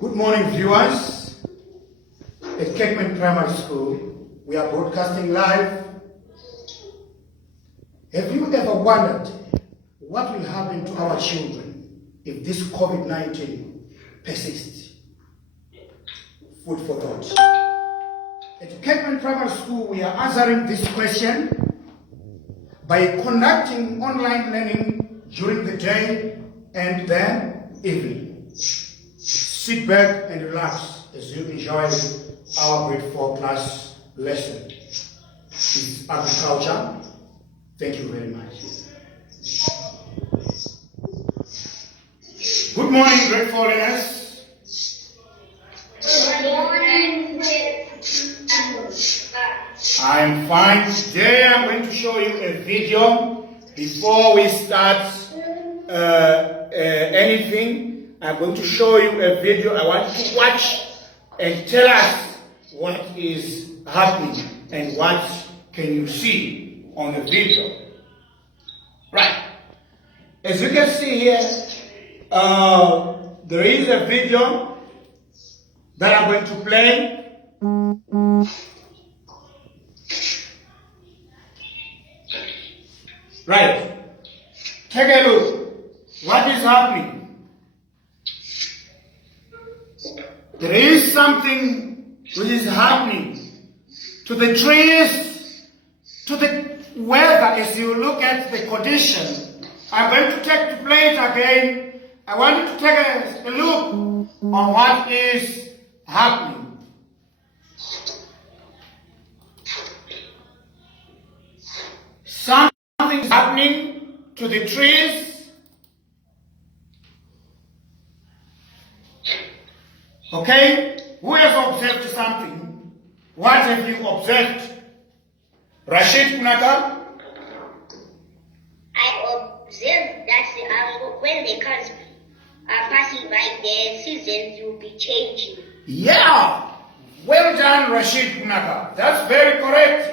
Good morning, viewers. At Cakeman Primary School, we are broadcasting live. Have you ever wondered what will happen to our children if this COVID-19 persists? Food for thought. At Cakeman Primary School, we are answering this question by conducting online learning during the day and then evening. Sit back and relax as you enjoy our grade 4 class lesson. It's agriculture. Thank you very much. Good morning, grade 4 learners. Good morning. I'm fine. Today I'm going to show you a video. Before we start anything, I'm going to show you a video. I want you to watch and tell us what is happening and what can you see on the video. Right. As you can see here, there is a video that I'm going to play. Right. Take a look. What is happening? There is something which is happening to the trees, to the weather. As you look at the condition, I'm going to play it again. I want you to take a look on what is happening. Something is happening to the trees. Okay? Who has observed something? What have you observed? Rashid Kunaka? I observed that when the cars are passing by, the seasons will be changing. Yeah! Well done, Rashid Kunaka. That's very correct.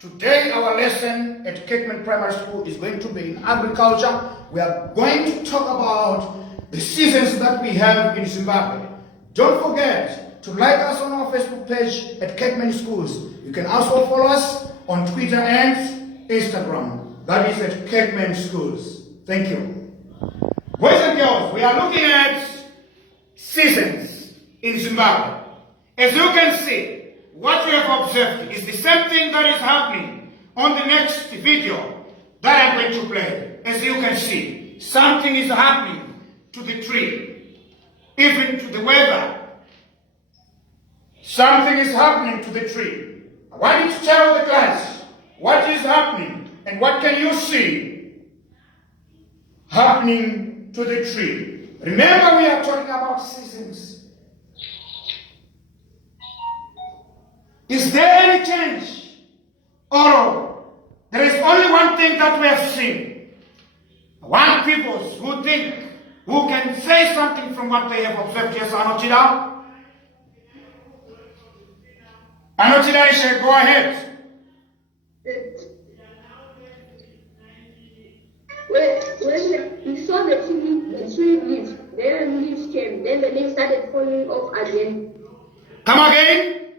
Today our lesson at Cakeman Primary School is going to be in agriculture. We are going to talk about the seasons that we have in Zimbabwe. Don't forget to like us on our Facebook page at Cakeman Schools. You can also follow us on Twitter and Instagram. That is at Cakeman Schools. Thank you. Boys and girls, we are looking at seasons in Zimbabwe. As you can see, what we have observed is the same thing that is happening on the next video that I'm going to play. As you can see, something is happening to the tree. Even to the weather. Something is happening to the tree. I want you to tell the class what is happening and what can you see happening to the tree. Remember, we are talking about seasons. Is there any change? Or there is only one thing that we have seen. One people who think, who can say something from what they have observed. Yes, Anochida? Anochida, go ahead. When we saw the tree leaves, then leaves came, then the leaves started falling off again. Come again?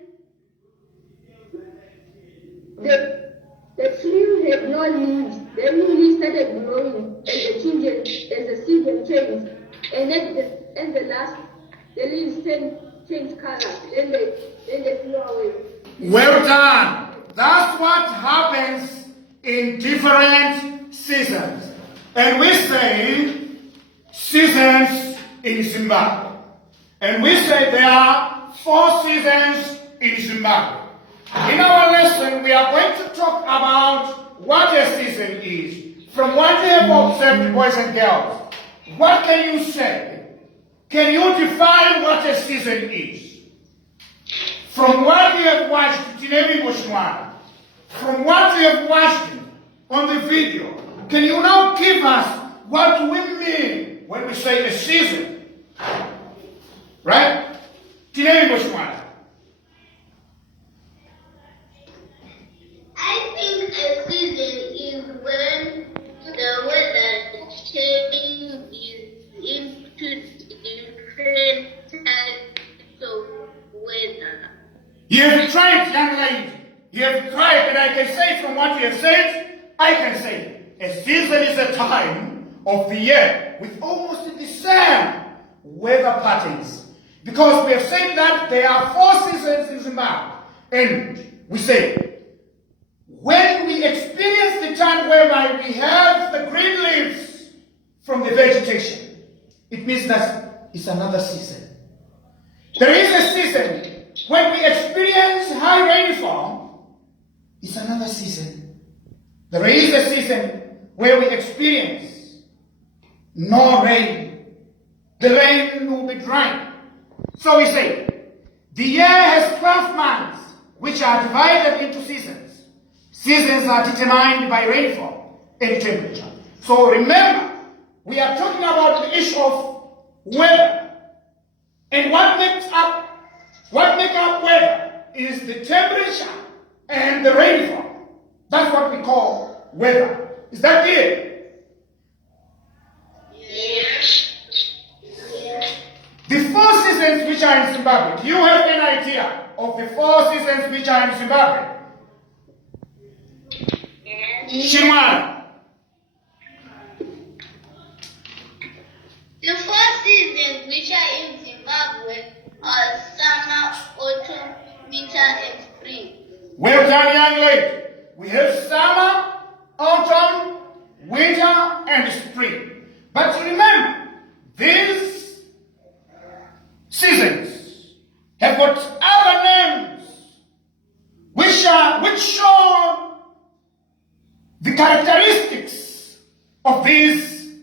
The tree had no leaves, then new leaves started growing, and the season changed, and then the leaves changed color, then they flew away. Well done. That's what happens in different seasons. And we say seasons in Zimbabwe. And we say there are 4 seasons in Zimbabwe. In our lesson, we are going to talk about what a season is. From what we have observed, boys and girls, what can you say? Can you define what a season is? From what we have watched, from what we have watched on the video, can you now give us what we mean when we say a season? Right? I think a season is when the weather changes into different types You have tried, young lady. You have tried, and I can say from what you have said, I can say a season is a time of the year with almost the same weather patterns. Because we have said that there are 4 seasons in Zimbabwe. And we say, when we experience the time whereby we have the green leaves from the vegetation, it means that it's another season. There is a season when we experience high rainfall, it's another season. There is a season where we experience no rain. The rain will be dry. So we say, the year has 12 months, which are divided into seasons. Seasons are determined by rainfall and temperature. So remember, we are talking about the issue of weather. And what makes up weather is the temperature and the rainfall. That's what we call weather. Is that clear? Yes. The 4 seasons which are in Zimbabwe, do you have an idea of the 4 seasons which are in Zimbabwe? Shimwana. The 4 seasons which are in Zimbabwe are summer, autumn, winter, and spring. Well done, young lady. We have summer, autumn, winter, and spring. But remember, these seasons have got other names which show the characteristics of these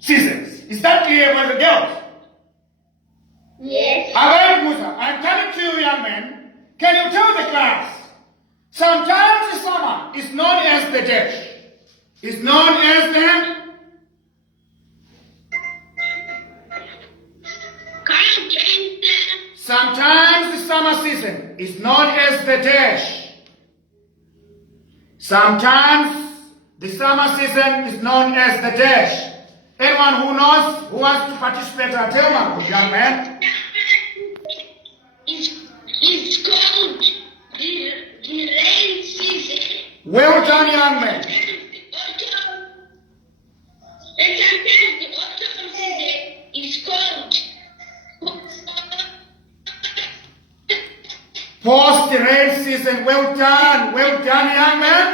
seasons. Is that clear, boys and girls? Yes. Alright, Musa, I'm coming to you, young man. Can you tell the class? Sometimes the summer is known as the dash. Is known as the... Sometimes the summer season is known as the dash. Sometimes the summer season is known as the dash. Anyone who knows, who wants to participate, tell me, young man. It's called the rain season. Well done, young man. And sometimes the autumn season is called Post-rain season. Well done, young man.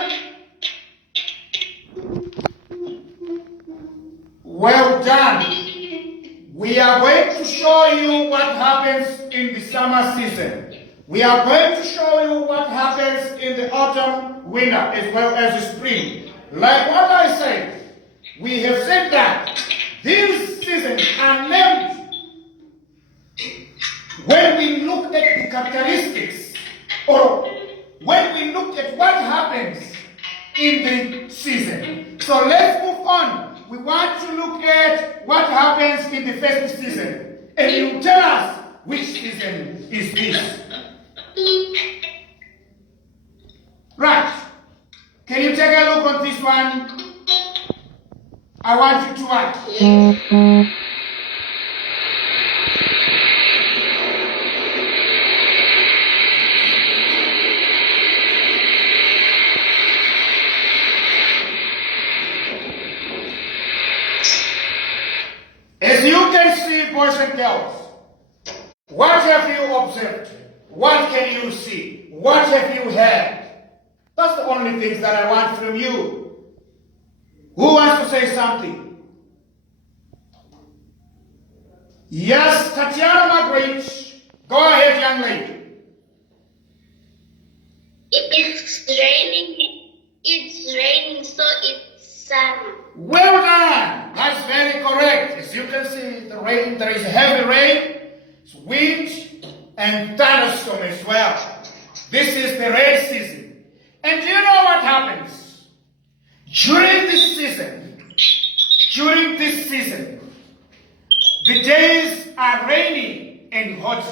Well done. We are going to show you what happens in the summer season. We are going to show you what happens in the autumn, winter, as well as the spring. Like what I said, we have said that these seasons are named when we look at the characteristics, or when we look at what happens in the season. So let's move on. We want to look at what happens in the first season. And you tell us which season is this. Right. Can you take a look on this one? I want you to watch. As you can see, boys and girls, what have you observed? What can you see? What have you heard? That's the only things that I want from you. Who wants to say something? Yes, Tatiana Margaret. Go ahead, young lady. it's raining, so it's summer. Well done. That's very correct. As you can see, the rain, there is heavy rain, wind, and thunderstorm as well. This is the rain season. And do you know what happens? During this season, the days are rainy and hot.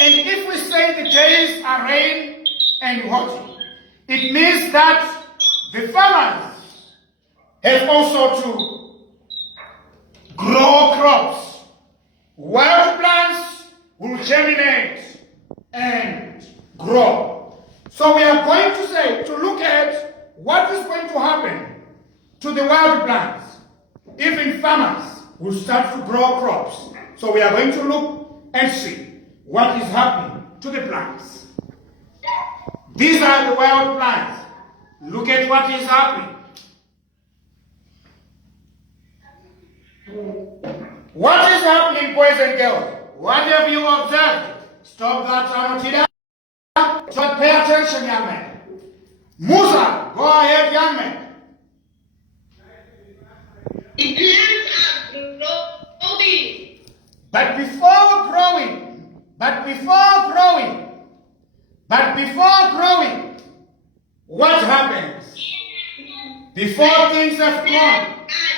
And if we say the days are rain and hot, it means that the farmers have also to grow crops. Wild plants will germinate and grow. So we are going to say, to look at what is going to happen to the wild plants. Even farmers will start to grow crops. So we are going to look and see what is happening to the plants. These are the wild plants. Look at what is happening. What is happening, boys and girls? What have you observed? Stop that, Anotida. So pay attention, young man. Musa, go ahead, young man. The plants are growing. But before growing, what happens? Before things have grown.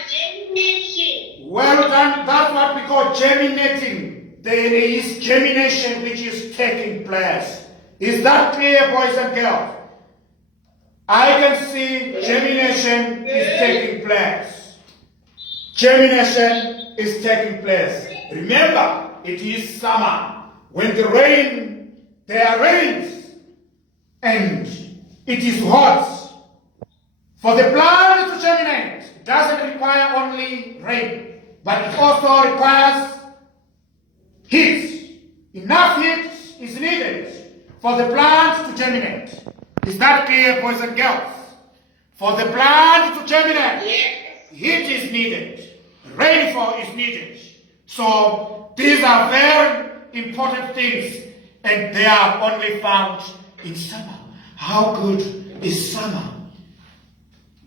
Germination. Well done, that's what we call germinating. There is germination which is taking place. Is that clear, boys and girls? I can see germination is taking place. Germination is taking place. Remember, it is summer. When there are rains, and it is hot. For the plant to germinate, it doesn't require only rain, but it also requires heat. Enough heat is needed for the plant to germinate. Is that clear, boys and girls? For the plant to germinate, Yes. heat is needed. Rainfall is needed. So these are very important things, and they are only found in summer. How good is summer?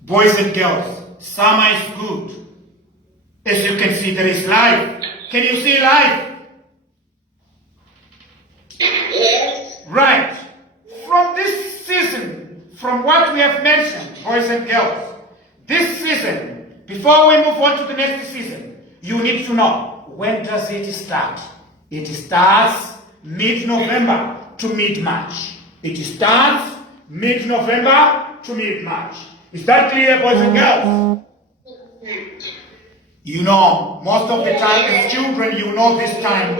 Boys and girls, summer is good. As you can see, there is life. Can you see life? Yes. Right. From this season, from what we have mentioned, boys and girls, this season, before we move on to the next season, you need to know, when does it start? It starts mid-November to mid-March. It starts mid-November to mid-March. Is that clear, boys and girls? You know, most of the time as children, you know this time,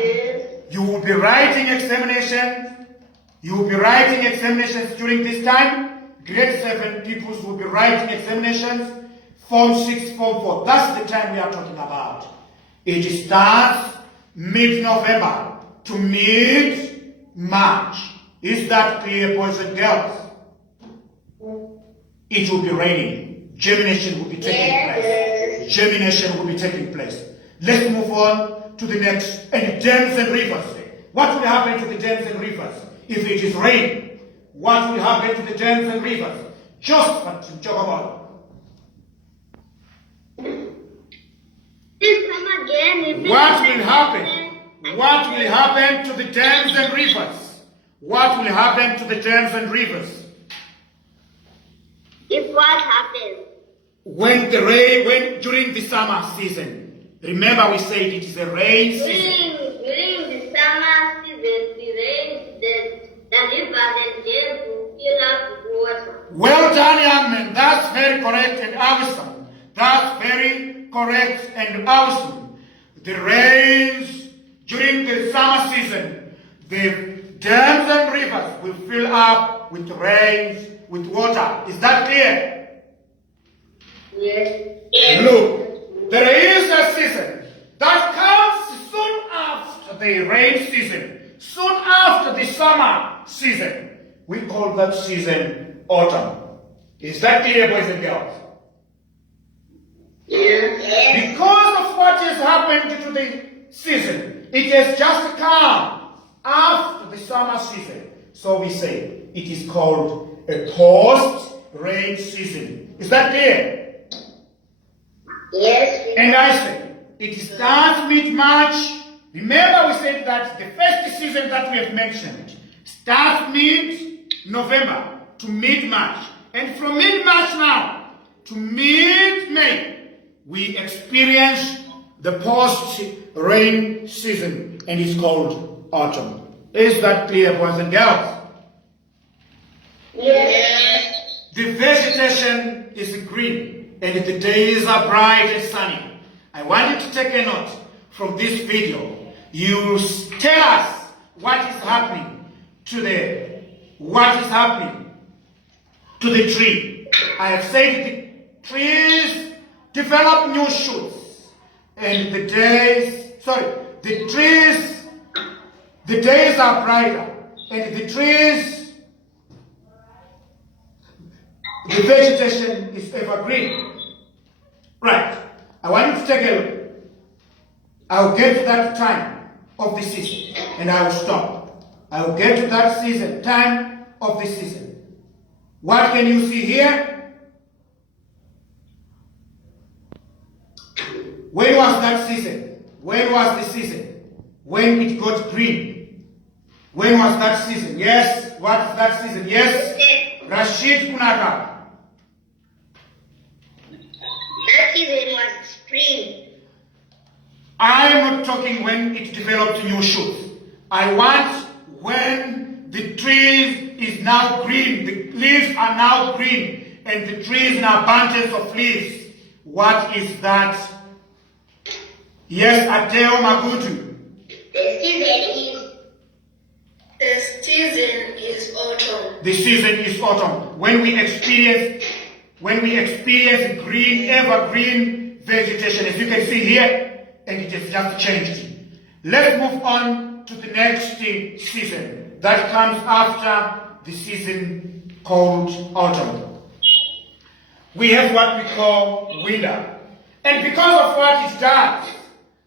you will be writing examinations. You will be writing examinations during this time. Grade 7 pupils will be writing examinations. Form 6, Form 4. That's the time we are talking about. It starts mid-November to mid-March. Is that clear, boys and girls? It will be raining. Germination will be taking place. Germination will be taking place. Let's move on to the next. And dams and rivers. What will happen to the dams and rivers if it is rain? What will happen to the dams and rivers? Just what to talk about. Please come again. What will happen? What will happen to the dams and rivers? What will happen to the dams and rivers? If what happens? When during the summer season. Remember we said it is a rain season. During the summer season, the rain, the rivers and dams will fill up with water. Well done, young man. That's very correct and awesome. That's very correct and awesome. The rains during the summer season, the dams and rivers will fill up with rains, with water. Is that clear? Yes. Look, there is a season that comes soon after the rain season, soon after the summer season. We call that season autumn. Is that clear, boys and girls? Yes. Because of what has happened to the season, it has just come after the summer season. So we say it is called a post-rain season. Is that clear? Yes. And I say, it starts mid-March. Remember we said that the first season that we have mentioned starts mid-November to mid-March. And from mid-March now to mid-May, we experience the post-rain season, and it's called autumn. Is that clear, boys and girls? Yes. The vegetation is green, and the days are bright and sunny. I want you to take a note from this video. You tell us what is happening to the what is happening to the tree. I have said the trees develop new shoots, and the days are brighter, and the vegetation is evergreen. Right. I want you to take a look. I'll get to that time of the season, and I will stop. I will get to that time of the season. What can you see here? When was that season? When was the season? When it got green. When was that season? Yes. What is that season? Yes. Rashid Kunaka. That season was spring. I am not talking when it developed new shoots. I want when the trees is now green, the leaves are now green, and the trees now bunches of leaves. What is that? Yes, Ateo Magutu. The season is autumn. The season is autumn. When we experience green, evergreen vegetation, as you can see here, and it has just changed. Let's move on to the next season that comes after the season called autumn. We have what we call winter. And because of what it does,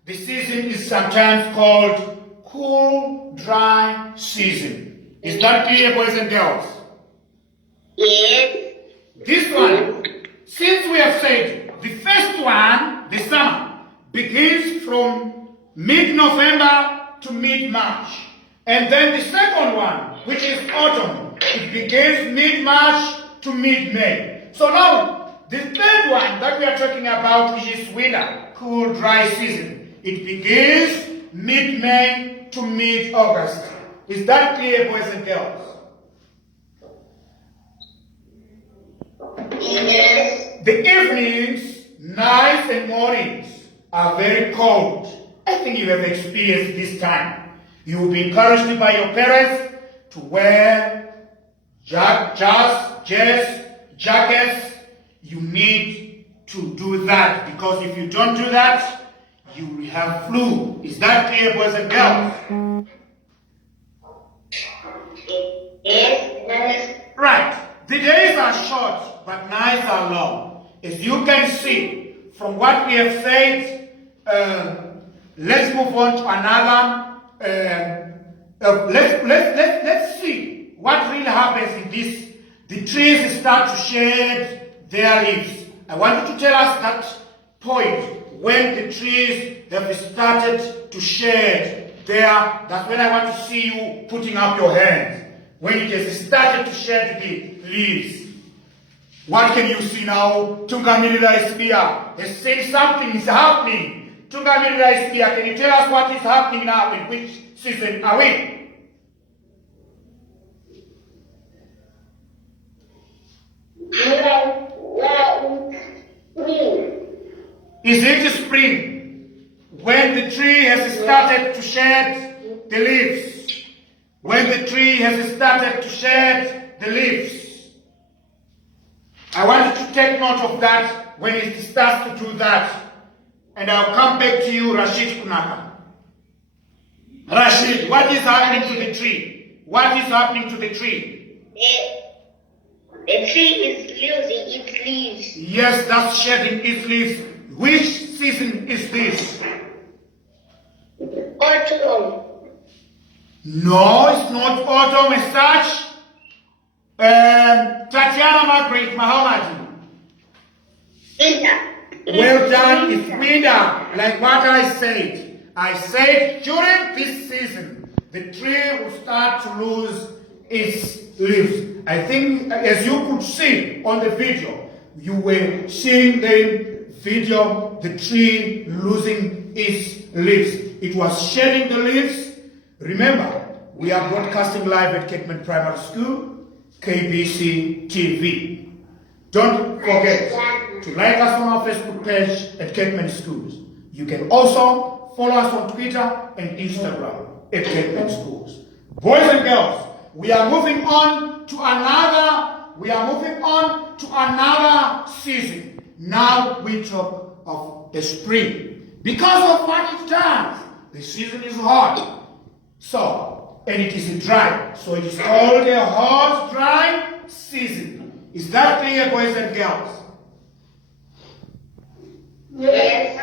the season is sometimes called cool, dry season. Is that clear, boys and girls? Yes. This one, since we have said the first one, the summer, begins from mid-November to mid-March. And then the second one, which is autumn, it begins mid-March to mid-May. So now, the third one that we are talking about, which is winter, cool, dry season, it begins mid-May to mid-August. Is that clear, boys and girls? Yes. The evenings, nights and mornings are very cold. I think you have experienced this time. You will be encouraged by your parents to wear jackets. You need to do that, because if you don't do that, you will have flu. Is that clear, boys and girls? Yes. Right. The days are short, but nights are long. As you can see from what we have said, let's move on to another. Let's see what really happens in this. The trees start to shed their leaves. I want you to tell us that point when the trees have started to shed their. That's when I want to see you putting up your hands. When it has started to shed the leaves. What can you see now? Tungamirira Ispia has said something is happening. Tungamirira Ispia, can you tell us what is happening now? In which season are we? Is it spring? When the tree has started to shed the leaves. When the tree has started to shed the leaves. I want you to take note of that when it starts to do that. And I'll come back to you, Rashid Kunaka. Rashid, what is happening to the tree? What is happening to the tree? The tree is losing its leaves. Yes, that's shedding its leaves. Which season is this? Autumn. No, it's not autumn as such. Tatiana Margaret Mahamadi. Winter. Well done, it's winter, like what I said. I said during this season, the tree will start to lose its leaves. I think, as you could see on the video, you were seeing the video, the tree losing its leaves. It was shedding the leaves. Remember, we are broadcasting live at Cakeman Primary School, KBC TV. Don't forget to like us on our Facebook page at Cakeman Schools. You can also follow us on Twitter and Instagram at Cakeman Schools. Boys and girls, we are moving on to another season. Now we talk of the spring. Because of what it does, the season is hot. So, and it is dry. So it is called a hot, dry season. Is that clear, boys and girls? Yes.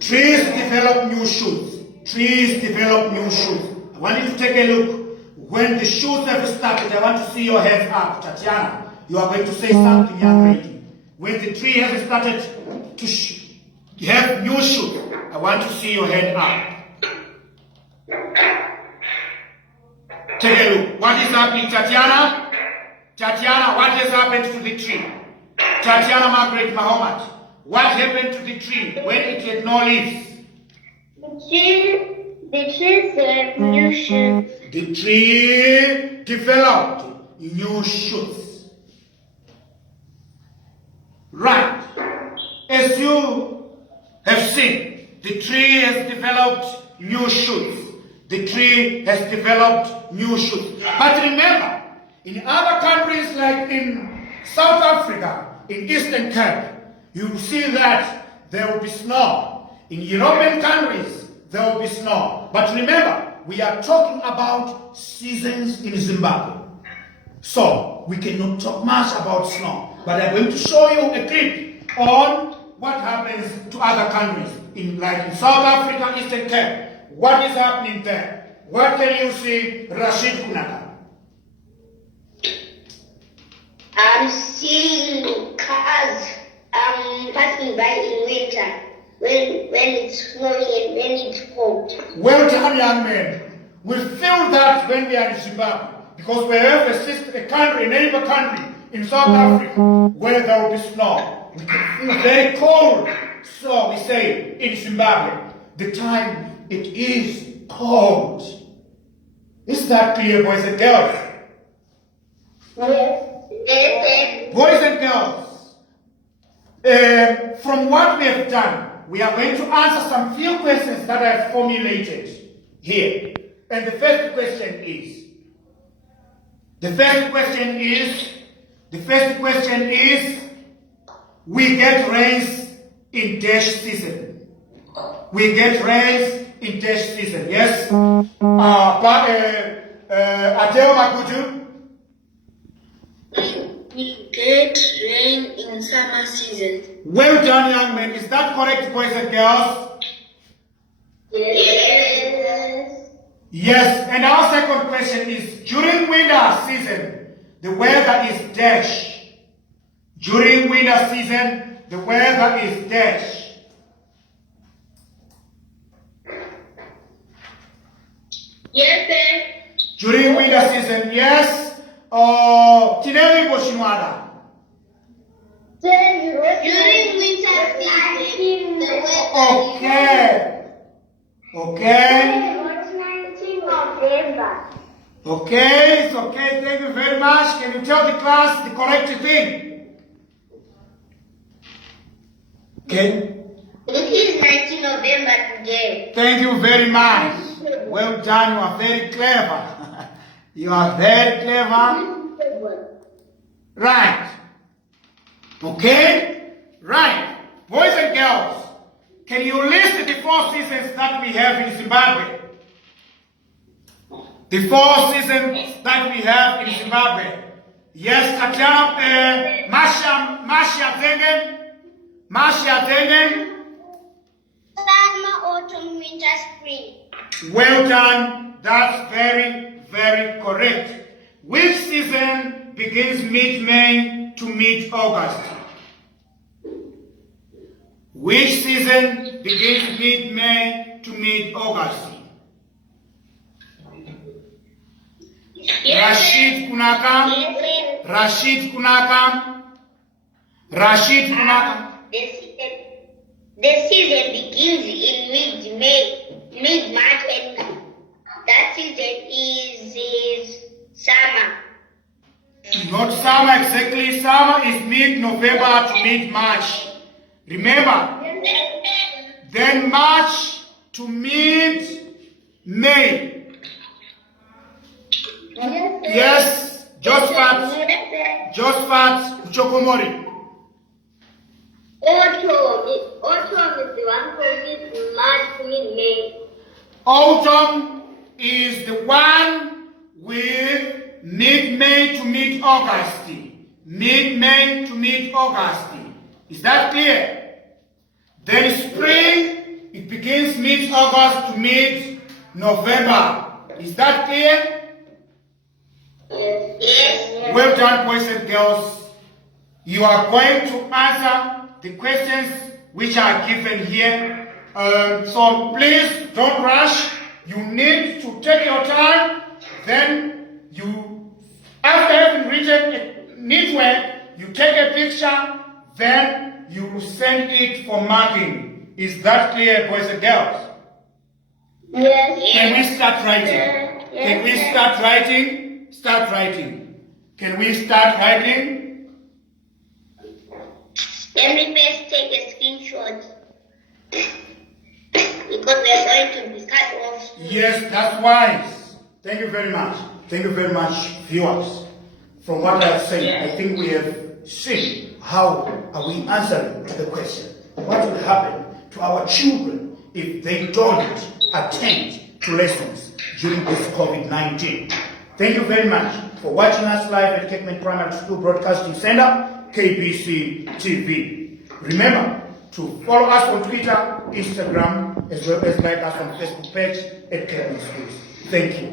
Trees develop new shoots. Trees develop new shoots. I want you to take a look. When the shoots have started, I want to see your hands up. Tatiana, you are going to say something, young lady. When the tree has started to have new shoots, I want to see your hand up. Take a look. What is happening, Tatiana? Tatiana, what has happened to the tree? Tatiana Margaret Mahomet, what happened to the tree when it had no leaves? The trees have new shoots. The tree developed new shoots. Right. As you have seen, the tree has developed new shoots. The tree has developed new shoots. But remember, in other countries like in South Africa, in Eastern Cape, you will see that there will be snow. In European countries, there will be snow. But remember, we are talking about seasons in Zimbabwe. So, we cannot talk much about snow. But I'm going to show you a clip on what happens to other countries. Like in South Africa, Eastern Cape. What is happening there? What can you see, Rashid Kunaka? I'm seeing cars passing by in winter when it's snowing and when it's cold. Well done, young man. We feel that when we are in Zimbabwe, because we have a country, a neighbor country in South Africa, where there will be snow. We can feel very cold. So we say in Zimbabwe, the time it is cold. Is that clear, boys and girls? Yes. Yes. Boys and girls, from what we have done, we are going to answer some few questions that I have formulated here. And the first question is, we get rains in dash season. We get rains in dash season, yes? Adele Makudu? We get rain in summer season. Well done, young man. Is that correct, boys and girls? Yes. Yes. And our second question is, during winter season, the weather is dash. During winter season, the weather is dash. Yes, sir. During winter season, yes. Tineri Boshinwada. During winter season, the weather Okay. 19 November. Okay, it's okay. Thank you very much. Can you tell the class the correct thing? Okay. It is 19 November today. Thank you very much. Well done. You are very clever. You are very clever. Right. Okay? Right. Boys and girls, can you list the 4 seasons that we have in Zimbabwe? The 4 seasons that we have in Zimbabwe. Yes, Tatiana, Marcia Tengen. Summer, autumn, winter, spring. Well done. That's very, very correct. Which season begins mid-May to mid-August? Which season begins mid-May to mid-August? Yes, Rashid Kunaka. yes, Rashid Kunaka. Rashid Kunaka. The season begins in mid-May, mid-March, and that season is summer. Not summer exactly. Summer is mid-November to mid-March. Remember, then March to mid-May. Yes, Josephat Chokomori. Autumn is the one from mid-March to mid-May. Autumn is the one with mid-May to mid-August. Mid-May to mid-August. Is that clear? Then spring, it begins mid-August to mid-November. Is that clear? Yes. Well done, boys and girls. You are going to answer the questions which are given here. So please don't rush. You need to take your time. Then you, after having written a neat way, you take a picture. Then you send it for marking. Is that clear, boys and girls? Yes. Can we start writing? Yes. Can we start writing? Start writing. Can we start writing? Let me first take a screenshot. Because we are going to be cut off. Yes, that's wise. Thank you very much. Thank you very much, viewers. From what I've said, I think we have seen how are we answering to the question. What will happen to our children if they don't attend to lessons during this COVID-19? Thank you very much for watching us live at Cakeman Primary School Broadcasting Center, KBC TV. Remember to follow us on Twitter, Instagram, as well as like us on Facebook page at Cakeman Schools. Thank you.